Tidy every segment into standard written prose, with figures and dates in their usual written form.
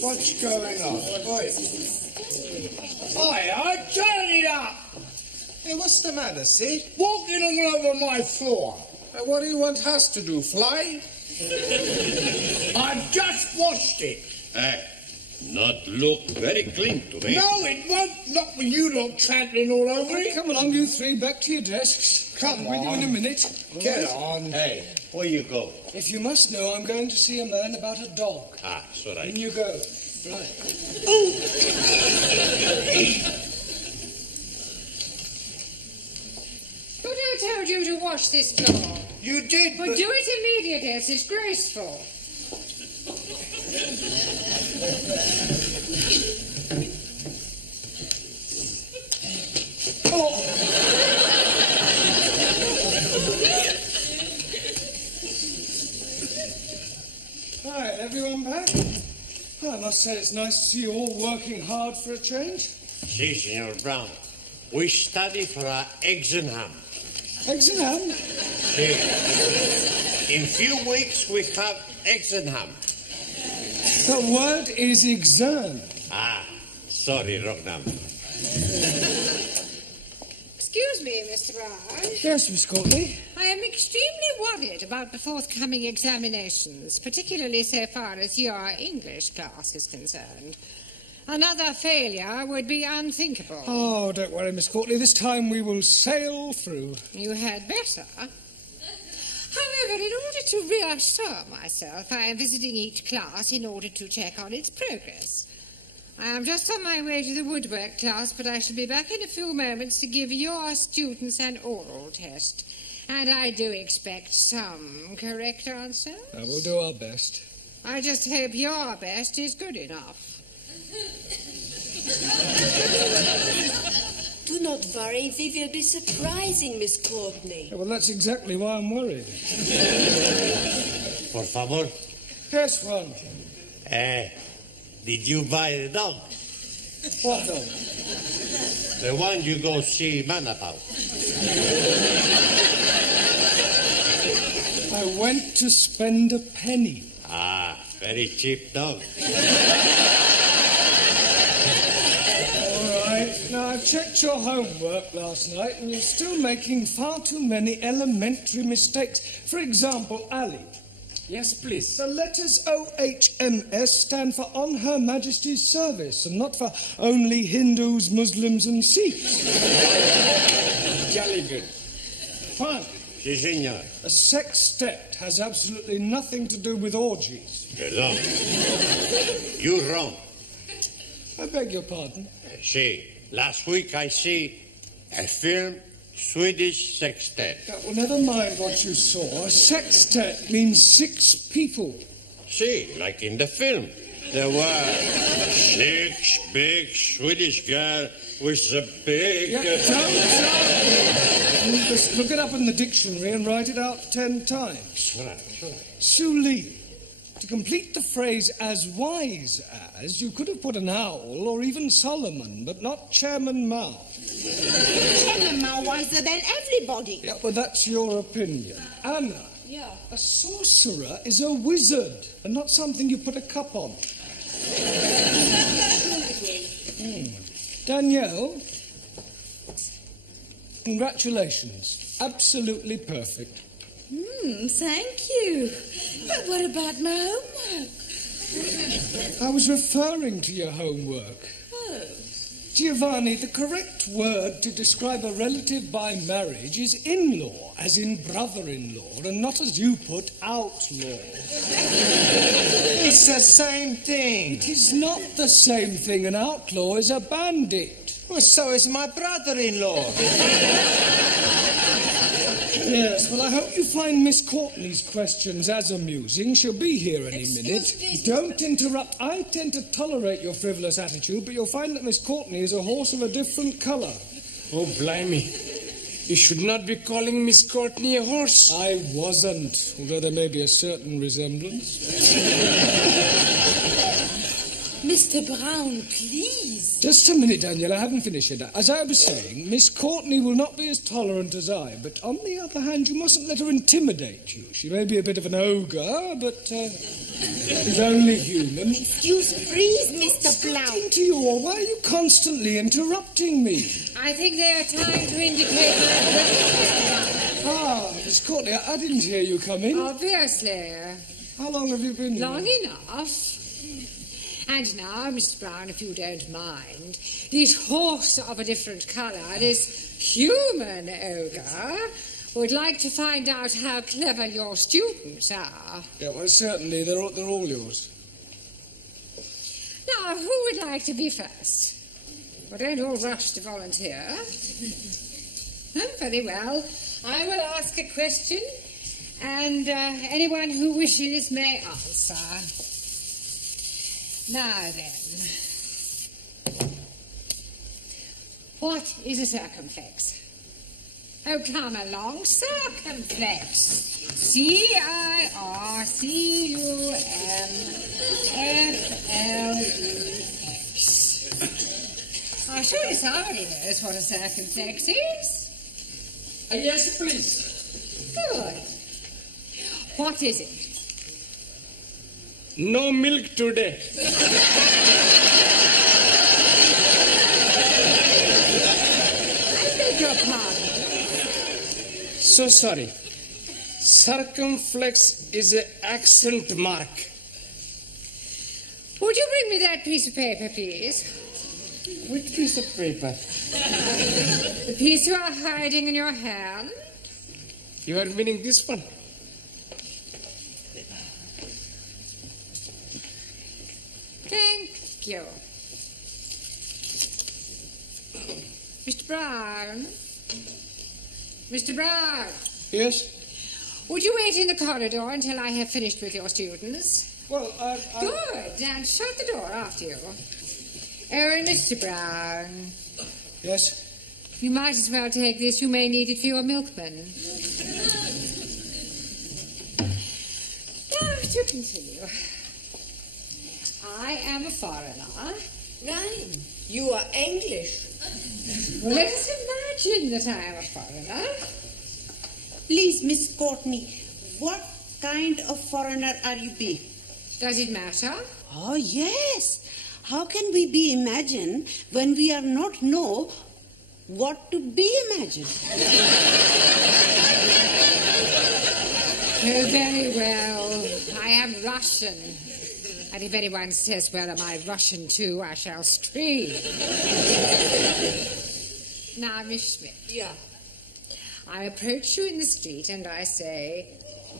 What's going on? Hi, turn it up! Hey, what's the matter, Sid? Walking all over my floor. What do you want us to do, fly? I've just washed it. Not look very clean to me. No, it won't. Not when you lot trampling all over it. Come along, you three, back to your desks. Come With you on. in a minute. Get on. Hey, where you go? If you must know, I'm going to see a man about a dog. That's all right. In you go. Right. But I told you to wash this floor. You did, But do it immediately, it's disgraceful. Right, everyone back? I must say it's nice to see you all working hard for a change. Si, Senor Brown. We study for our eggs and ham. Eggs and ham? Si. In few weeks we have eggs and ham. The word is exam. Sorry, Rognam. Excuse me, Mr. Brown. Yes, Miss Courtney. I am extremely worried about the forthcoming examinations, particularly so far as your English class is concerned. Another failure would be unthinkable. Oh, don't worry, Miss Courtney. This time we will sail through. You had better. However, in order to reassure myself, I am visiting each class in order to check on its progress. I am just on my way to the woodwork class, but I shall be back in a few moments to give your students an oral test. And I do expect some correct answers. We'll do our best. I just hope your best is good enough. Do not worry, we will be surprising Miss Courtney. Well, that's exactly why I'm worried. Por favor. Yes, Ron. Did you buy the dog? What dog? The one you go see man about. I went to spend a penny. Very cheap dog. All right. Now, I checked your homework last night, and you're still making far too many elementary mistakes. For example, Ali. Yes, please. The letters OHMS stand for On Her Majesty's Service, and not for only Hindus, Muslims, and Sikhs. Jolly good. Fine. Si, senor. A sextet has absolutely nothing to do with orgies. Perdón. You're wrong. I beg your pardon. See, last week I see a film, Swedish sextet. Well, never mind what you saw. A sextet means 6 people. See, like in the film. There were 6 big Swedish girls with a big... Don't. Just look it up in the dictionary and write it out 10 times. Right. Sue Lee. To complete the phrase as wise as, you could have put an owl or even Solomon, but not Chairman Mao. Chairman Mao wiser than everybody. Yeah, well, that's your opinion. Anna. Yeah. A sorcerer is a wizard, and not something you put a cup on. Danielle, congratulations. Absolutely perfect. Thank you. But what about my homework? I was referring to your homework. Oh. Giovanni, the correct word to describe a relative by marriage is in-law, as in brother-in-law, and not as you put, outlaw. It's the same thing. It is not the same thing. An outlaw is a bandit. Well, so is my brother-in-law. Yes, well, I hope you find Miss Courtney's questions as amusing. She'll be here any minute. Don't interrupt. I tend to tolerate your frivolous attitude, but you'll find that Miss Courtney is a horse of a different colour. Oh, blimey. You should not be calling Miss Courtney a horse. I wasn't, although there may be a certain resemblance. Mr. Brown, please. Just a minute, Daniel, I haven't finished yet. As I was saying, Miss Courtney will not be as tolerant as I, but on the other hand, you mustn't let her intimidate you. She may be a bit of an ogre, but she's only human. Excuse, please, Mr. Blount. Speaking to you all, why are you constantly interrupting me? I think they are trying to indicate my presence. Ah, Miss Courtney, I didn't hear you come in. Obviously. How long have you been here? Long enough. And now, Mr. Brown, if you don't mind, this horse of a different colour, this human ogre, would like to find out how clever your students are. Yeah, well, certainly, they're all yours. Now, who would like to be first? Well, don't all rush to volunteer. Oh, very well. I will ask a question, and anyone who wishes may answer. Now then, what is a circumflex? Oh, come along, circumflex. C-I-R-C-U-M-F-L-E-X. I'm sure somebody knows what a circumflex is. Yes, please. Good. What is it? No milk today. I beg your pardon. So sorry. Circumflex is an accent mark. Would you bring me that piece of paper, please? Which piece of paper? The piece you are hiding in your hand? You are meaning this one? Thank you. Mr. Brown? Mr. Brown? Yes? Would you wait in the corridor until I have finished with your students? Well, Good, and shut the door after you. Oh, and Mr. Brown, Yes? you might as well take this. You may need it for your milkman. Now, to continue. I am a foreigner. Rhyme. You are English. Well, let us imagine that I am a foreigner. Please, Miss Courtney, what kind of foreigner are you be? Does it matter? Oh, yes. How can we be imagined when we are not know what to be imagined? Oh, very well. I am Russian. And if anyone says, well, am I Russian too, I shall scream. Now, Miss Smith. Yeah. I approach you in the street and I say,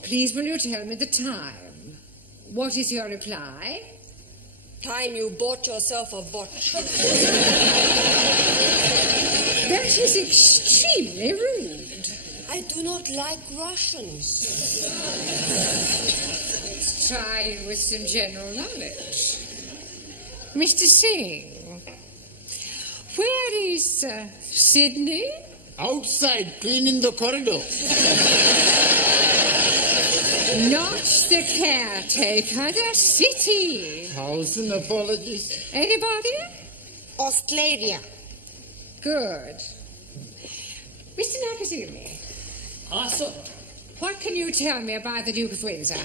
please will you tell me the time? What is your reply? Time you bought yourself a botch. That is extremely rude. I do not like Russians. Let's try with some general knowledge. Mr. Singh, where is Sydney? Outside, cleaning the corridor. Not the caretaker, the city. 1,000 apologies. Anybody? Australia. Good. Mr. Nakazumi, Sir. what can you tell me about the Duke of Windsor?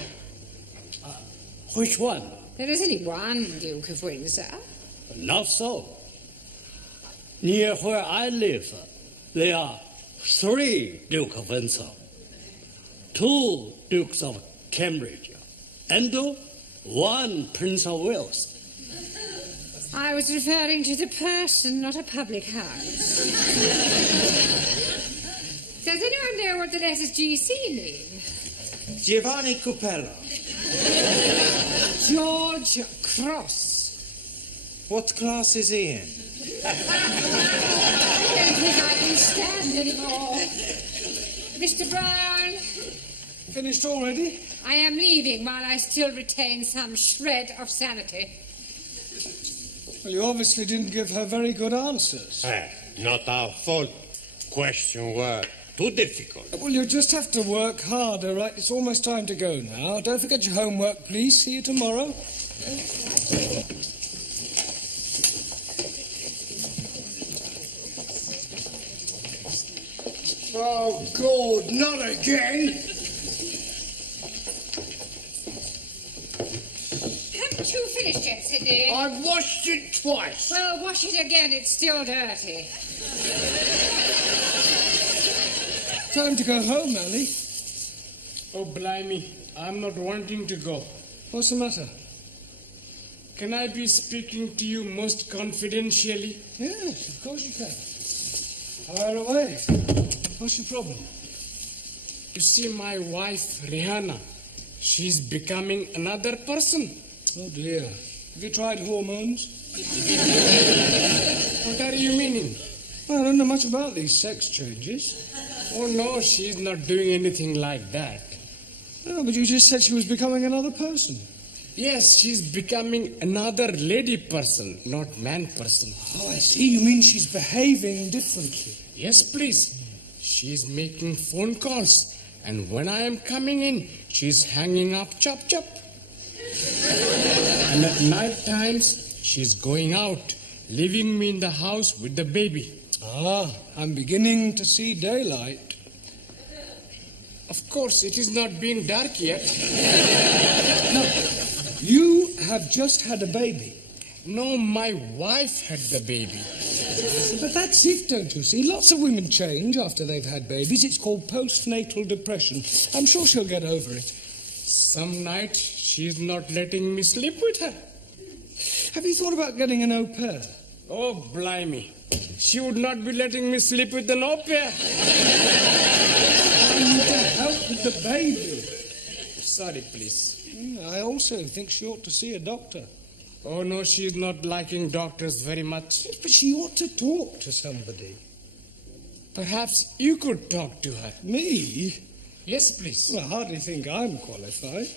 Which one? There is only one Duke of Windsor. Not so. Near where I live, there are 3 Duke of Windsor, 2 Dukes of Cambridge, and 1 Prince of Wales. I was referring to the person, not a public house. Does anyone know what the letters GC mean? Giovanni Cupello. George Cross. What class is he in? I don't think I can stand anymore. Mr. Brown. Finished already? I am leaving while I still retain some shred of sanity. Well, you obviously didn't give her very good answers. Not our fault. Question were too difficult. Well, you just have to work harder, right? It's almost time to go now. Don't forget your homework, please. See you tomorrow. Oh, God, not again. Haven't you finished yet, Sidney? I've washed it twice. Well, wash it again. It's still dirty. Time to go home, Ali. Oh, blimey, I'm not wanting to go. What's the matter? Can I be speaking to you most confidentially? Yes, of course you can. Fire away. What's your problem? You see, my wife, Rihanna, she's becoming another person. Oh, dear. Have you tried hormones? What are you meaning? Well, I don't know much about these sex changes. Oh, no, she's not doing anything like that. Oh, but you just said she was becoming another person. Yes, she's becoming another lady person, not man person. Oh, I see. You mean she's behaving differently. Yes, please. She's making phone calls, and when I am coming in, she's hanging up chop chop. And at night times, she's going out, leaving me in the house with the baby. Ah, I'm beginning to see daylight. Of course, it is not being dark yet. No, you have just had a baby. No, my wife had the baby. But that's it, don't you see? Lots of women change after they've had babies. It's called postnatal depression. I'm sure she'll get over it. Some night, she's not letting me sleep with her. Have you thought about getting an au pair? Oh, blimey. She would not be letting me sleep with an au pair. I need to help with the baby. Sorry, please. I also think she ought to see a doctor. Oh, no, she's not liking doctors very much. But she ought to talk to somebody. Perhaps you could talk to her. Me? Yes, please. Well, I hardly think I'm qualified.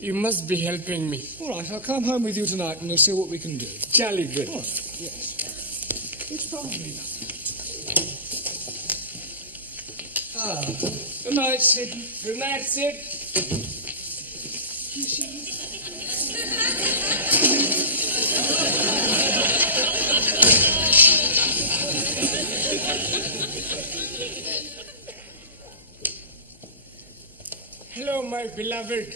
You must be helping me. All right, I'll come home with you tonight and we'll see what we can do. Jolly good. Oh, yes. It's probably nothing. Good night, Sid. Good night, Sid. Hello, my beloved.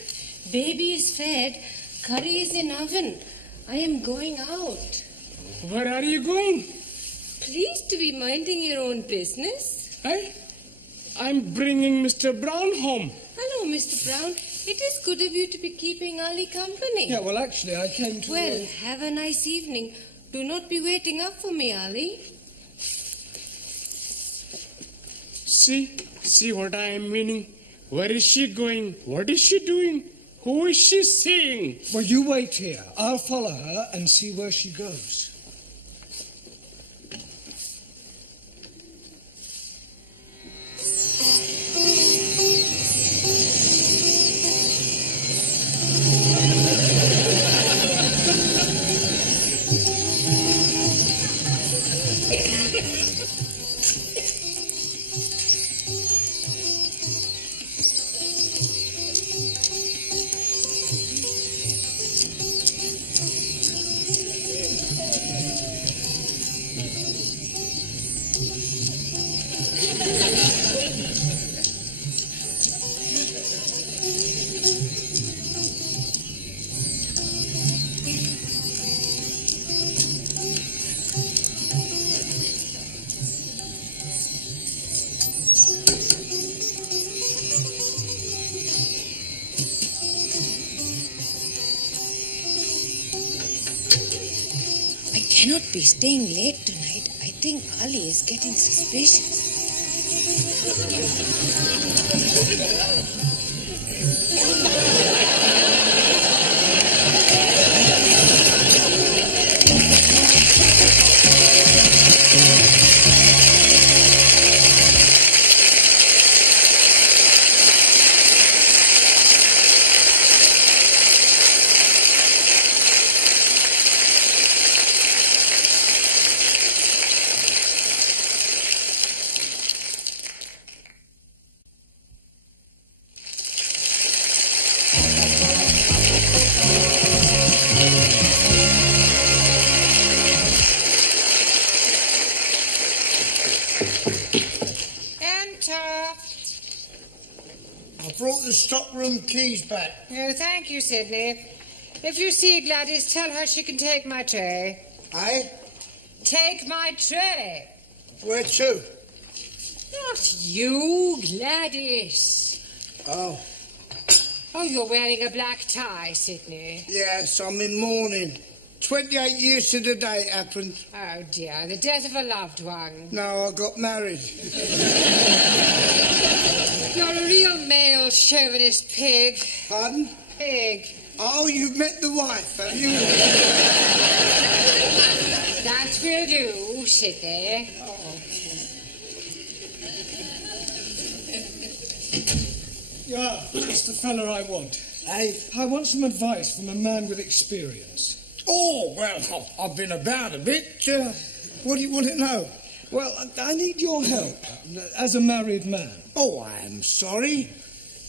Baby is fed. Curry is in oven. I am going out. Where are you going? Please to be minding your own business. I'm bringing Mr. Brown home. Hello, Mr. Brown. It is good of you to be keeping Ali company. Yeah, well, actually, I came to... Well, have a nice evening. Do not be waiting up for me, Ali. See what I am meaning? Where is she going? What is she doing? Who is she seeing? Well, you wait here. I'll follow her and see where she goes. cannot be staying late tonight. I think Ali is getting suspicious. I brought the stockroom keys back. Oh, thank you, Sidney. If you see Gladys, tell her she can take my tray. Eh? Take my tray. Where to? Not you, Gladys. Oh. Oh, you're wearing a black tie, Sidney. Yes, I'm in mourning. 28 years to the day it happened. Oh, dear, the death of a loved one. No, I got married. You're a real male chauvinist pig. Pardon? Pig. Oh, you've met the wife, have you? That will do, Sidney. Yeah, that's the fella I want. Hey? I want some advice from a man with experience. Oh, well, I've been about a bit. What do you want to know? Well, I need your help as a married man. Oh, I am sorry.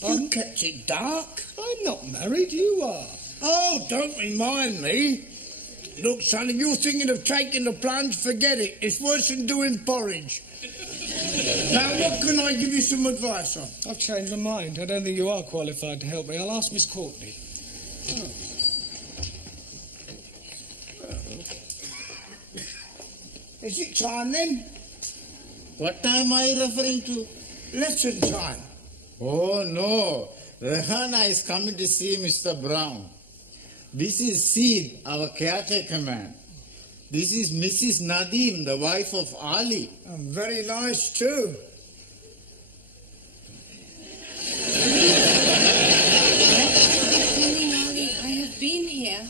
You kept it dark. I'm not married, you are. Oh, don't remind me. Look, son, if you're thinking of taking the plunge, forget it. It's worse than doing porridge. Now, what can I give you some advice on? I've changed my mind. I don't think you are qualified to help me. I'll ask Miss Courtney. Oh. Is it time then? What time are you referring to? Lesson time. Oh, no. Rehana is coming to see Mr. Brown. This is Seed, our caretaker man. This is Mrs. Nadeem, the wife of Ali. Very nice, too. Ali, I have been here.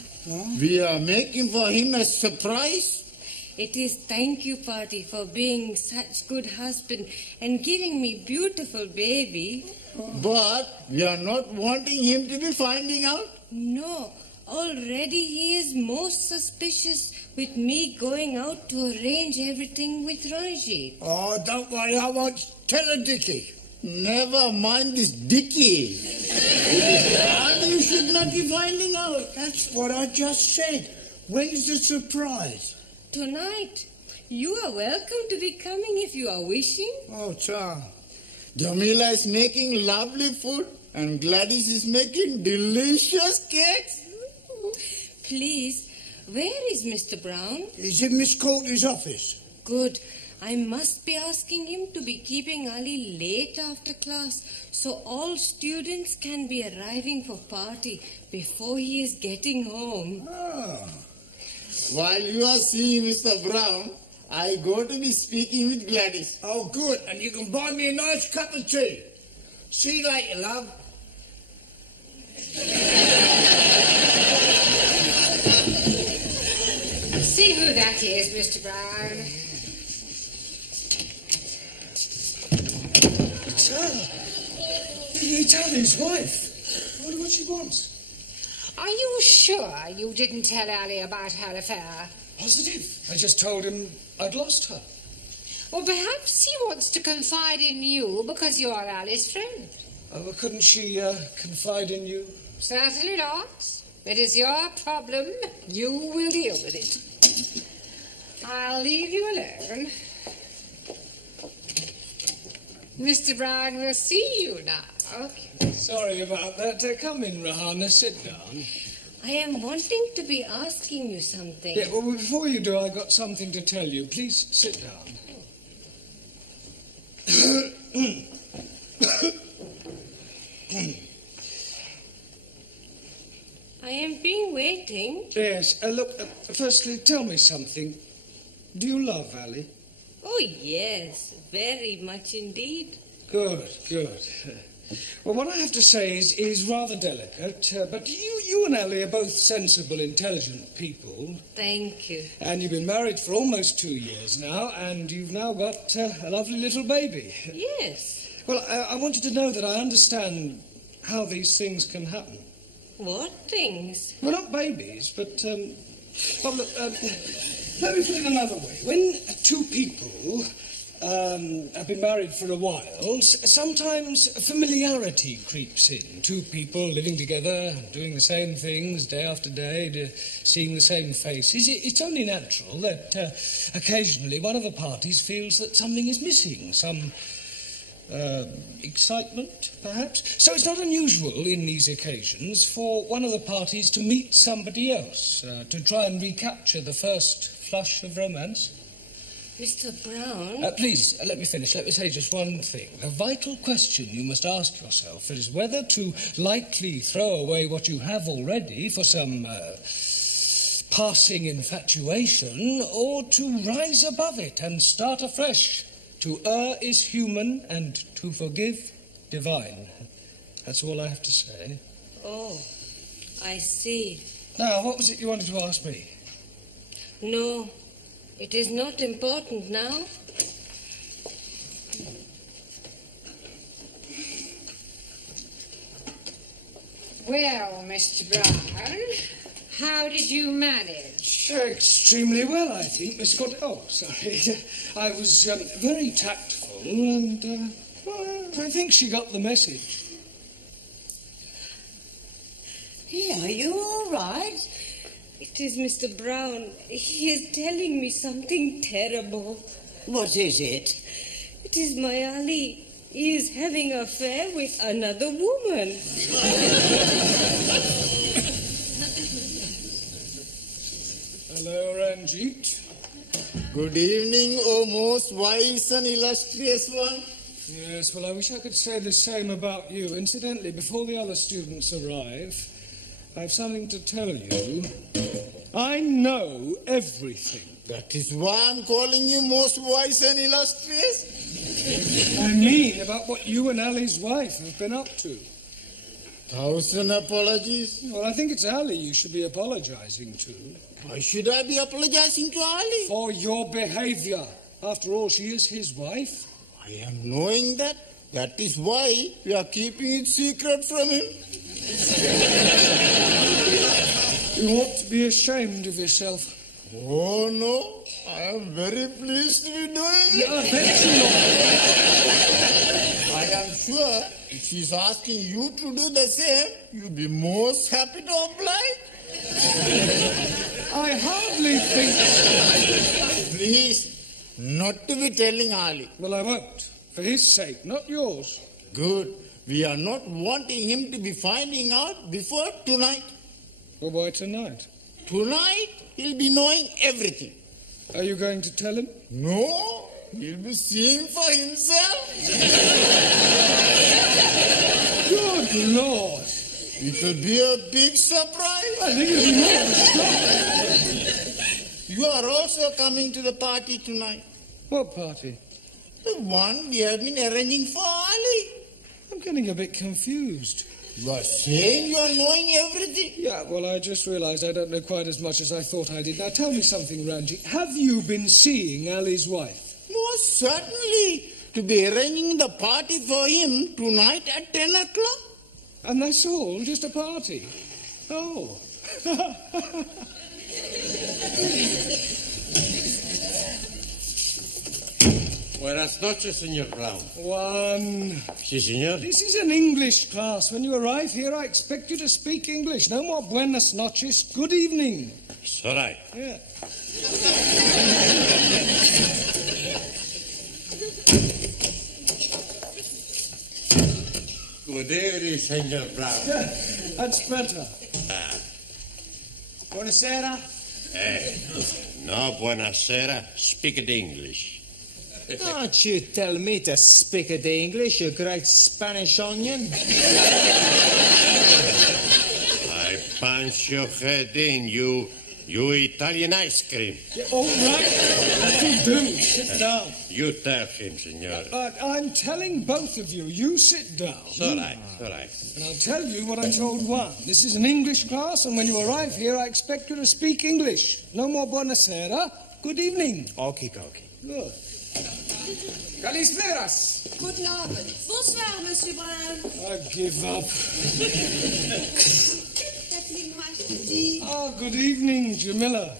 We are making for him a surprise. It is thank you party for being such good husband and giving me beautiful baby. But we are not wanting him to be finding out. No, already he is most suspicious with me going out to arrange everything with Ranjeet. Oh, don't worry, I won't tell a Dickie. Never mind this Dickie. And you should not be finding out. That's what I just said. When's the surprise? Tonight. You are welcome to be coming if you are wishing. Oh, Tom. Jamila is making lovely food and Gladys is making delicious cakes. Please, where is Mr. Brown? He's in Miss Courtney's office. Good. I must be asking him to be keeping Ali late after class so all students can be arriving for party before he is getting home. Oh. While you are seeing Mr. Brown, I go to be speaking with Gladys. Oh, good. And you can buy me a nice cup of tea. See you later, love. See who that is, Mr. Brown. It's her. It's Ali's wife. I wonder what she wants. Are you sure you didn't tell Ali about her affair? Positive. I just told him I'd lost her. Well, perhaps he wants to confide in you because you're Ali's friend. Oh, well, couldn't she confide in you? Certainly not. It is your problem. You will deal with it. I'll leave you alone. Mr. Brown will see you now. Sorry about that. Come in, Rahana. Sit down. I am wanting to be asking you something. Yeah, well, before you do, I've got something to tell you. Please sit down. I I am being waiting. Yes, look, firstly, tell me something. Do you love Ali? Oh, yes, very much indeed. Good, good. Well, what I have to say is rather delicate, but you and Ali are both sensible, intelligent people. Thank you. And you've been married for almost 2 years now, and you've now got a lovely little baby. Yes. Well, I want you to know that I understand how these things can happen. What things? Well, not babies, but, well, look, let me put it another way. When two people have been married for a while, sometimes familiarity creeps in. Two people living together, doing the same things day after day, seeing the same faces. It's only natural that occasionally one of the parties feels that something is missing, some excitement, perhaps. So it's not unusual in these occasions for one of the parties to meet somebody else, to try and recapture the first flush of romance. Mr. Brown? Please, let me finish. Let me say just one thing. The vital question you must ask yourself is whether to lightly throw away what you have already for some passing infatuation, or to rise above it and start afresh. To err is human, and to forgive, divine. That's all I have to say. Oh, I see. Now, what was it you wanted to ask me? No. It is not important now. Well, Mr. Brown, how did you manage? Extremely well, I think, Miss Scott. Oh, sorry. I was very tactful, and well, I think she got the message. Are you all right? It is Mr. Brown. He is telling me something terrible. What is it? It is my Ali. He is having an affair with another woman. Hello, Ranjeet. Good evening, O most wise and illustrious one. Yes, well, I wish I could say the same about you. Incidentally, before the other students arrive, I've something to tell you. I know everything. That is why I'm calling you most wise and illustrious. I mean about what you and Ali's wife have been up to. 1,000 apologies. Well, I think it's Ali you should be apologizing to. Why should I be apologizing to Ali? For your behavior. After all, she is his wife. I am knowing that. That is why we are keeping it secret from him. You ought to be ashamed of yourself. Oh, no. I am very pleased to be doing it. I bet you are. I am sure if she's asking you to do the same, you'll be most happy to oblige. I hardly think so. Please, not to be telling Ali. Well, I won't. For his sake, not yours. Good. We are not wanting him to be finding out before tonight. Well, why tonight? Tonight, he'll be knowing everything. Are you going to tell him? No, he'll be seeing for himself. Good Lord. It will be a big surprise. I think it'll be more of a shock. You are also coming to the party tonight. What party? The one we have been arranging for Ali. I'm getting a bit confused. You are saying you are knowing everything? Yeah, well, I just realized I don't know quite as much as I thought I did. Now, tell me something, Ranji. Have you been seeing Ali's wife? Most certainly. To be arranging the party for him tonight at 10 o'clock. And that's all? Just a party? Oh. Buenas noches, Señor Brown. One. Sí, señor. This is an English class. When you arrive here, I expect you to speak English. No more buenas noches. Good evening. It's all right. Yeah. Good evening, Señor Brown. That's better. Buonasera. No, buonasera. Speak it English. Don't you tell me to speak the English, you great Spanish onion. I Punch your head in, you Italian ice cream. Yeah, all right. That'll do. Sit down. You tell him, senor. I'm telling both of you. You sit down. It's all right. And I'll tell you what I told one. This is an English class, and when you arrive here, I expect you to speak English. No more buonasera. Good evening. Okie. Good. Kalisperas. Guten Abend. Bonsoir, Monsieur Brown. I give up. Good evening, Jamila.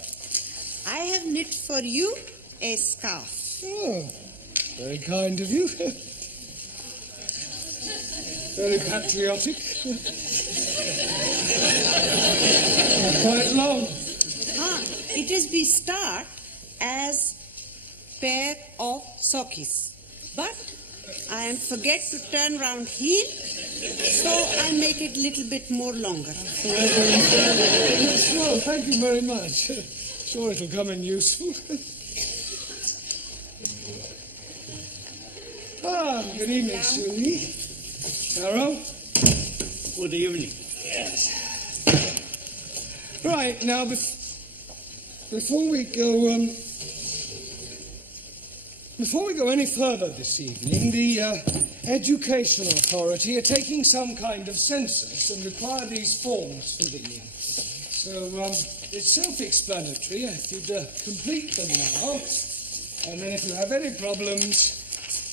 I have knit for you a scarf. Oh, very kind of you. Very patriotic. Quite long. It is be start as pair of sockies. But I am forget to turn round heel, so I make it little bit more longer. Well, thank you very much. Sure it'll come in useful. Good evening, s03e. Carol? Good evening. Yes. Right, now, before we go any further this evening, the Education Authority are taking some kind of census and require these forms filling in. So it's self-explanatory. If you'd complete them now, and then if you have any problems,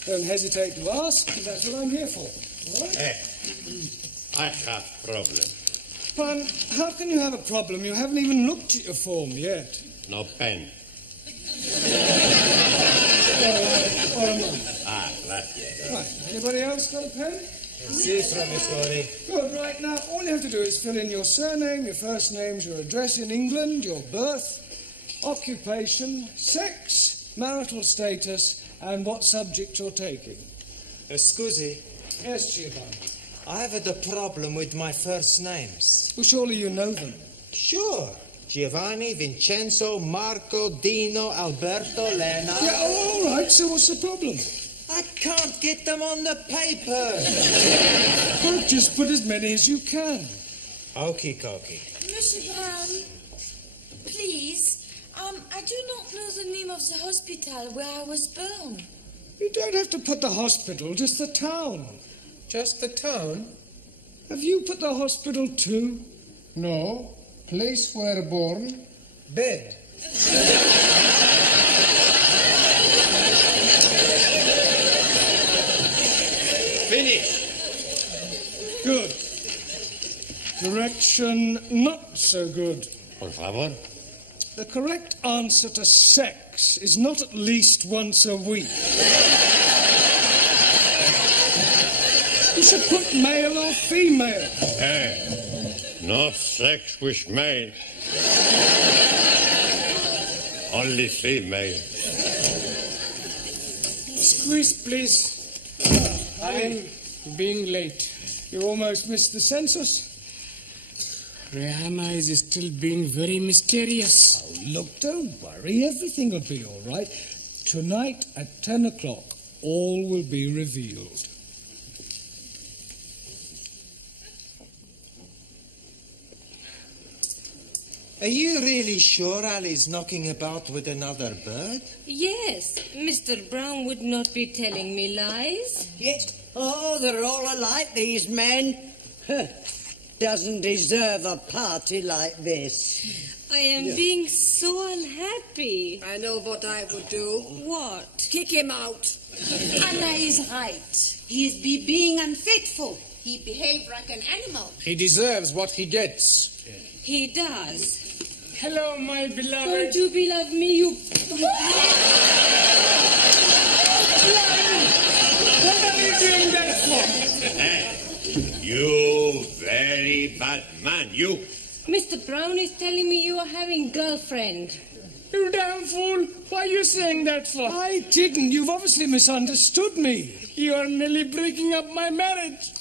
don't hesitate to ask, because that's what I'm here for. All right? I have problem. But how can you have a problem? You haven't even looked at your form yet. No pen. Or a month. Gracias. Right. Anybody else got a pen? Si, Professore. Good. Right. Now, all you have to do is fill in your surname, your first names, your address in England, your birth, occupation, sex, marital status, and what subject you're taking. Scusi, Yes, Giovanni. I have a problem with my first names. Well, surely you know them. Sure. Giovanni, Vincenzo, Marco, Dino, Alberto, Lena. Yeah, all right. So what's the problem? I can't get them on the paper. Well, just put as many as you can. Okie dokie. Monsieur Brown, please, I do not know the name of the hospital where I was born. You don't have to put the hospital, just the town. Just the town? Have you put the hospital too? No. Place where born? Bed. Finish. Good. Correction, not so good. Por favor. The correct answer to sex is not at least once a week. You should put male or female. No sex with male. Only female. Squeeze, please. I'm being late. You almost missed the census. Rihanna is still being very mysterious. Oh, look, don't worry. Everything will be all right. Tonight at 10 o'clock, all will be revealed. Are you really sure Ali's knocking about with another bird? Yes, Mr. Brown would not be telling me lies. Yes. Oh, they're all alike, these men. Doesn't deserve a party like this. I am being so unhappy. I know what I would do. What? Kick him out. Anna is right. He is being unfaithful. He behaved like an animal. He deserves what he gets. He does. Hello, my beloved. Don't you beloved me, you... What are you doing that for? You very bad man, you. Mr. Brown is telling me you are having girlfriend. You damn fool. Why are you saying that for? I didn't. You've obviously misunderstood me. You are nearly breaking up my marriage.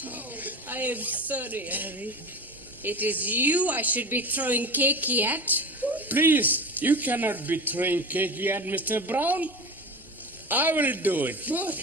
I am sorry, Harry. It is you I should be throwing cakey at. Please, you cannot be throwing cakey at Mr. Brown. I will do it. What?